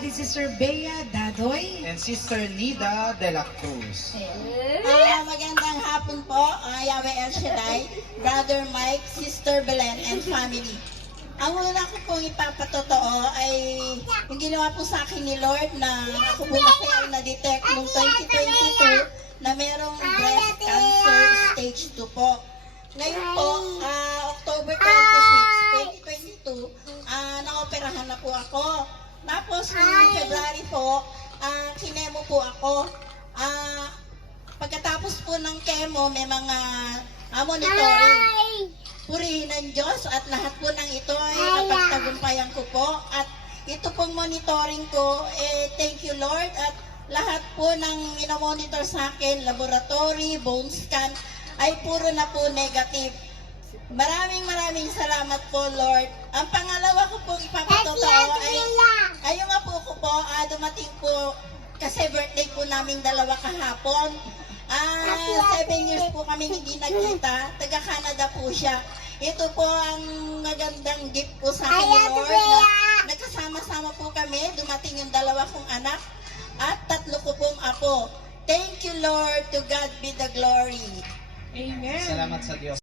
kapatid Sister Bea Dadoy. And Sister Nida de la Cruz. Magandang hapon po, Yahweh El Shaddai, Brother Mike, Sister Belen, and family. Ang una ko pong ipapatotoo ay yung ginawa po sa akin ni Lord na ako po kasi ay na-detect noong 2022 na merong breast cancer stage 2 po. Ngayon po, October 26, 2022, na-operahan na po ako. Tapos noong February po, kinemo po ako. Pagkatapos po ng chemo, may mga monitoring. Purihin ng Diyos at lahat po ng ito ay napagtagumpayan ko po. At ito pong monitoring ko, thank you Lord. At lahat po ng minomonitor sa akin, laboratory, bone scan, ay puro na po negative. Maraming salamat po Lord. Ang pangalawa ko pong ipapatotoo ay yung apo ko po, dumating po kasi birthday po namin dalawa kahapon. 7 years po kami hindi nagkita. Taga Canada po siya. Ito po ang magandang gift po sa akin ni Lord. Nagkasama-sama po kami. Dumating yung dalawa kong anak at 3 ko pong apo. Thank you Lord. To God be the glory. Amen. Salamat sa Diyos.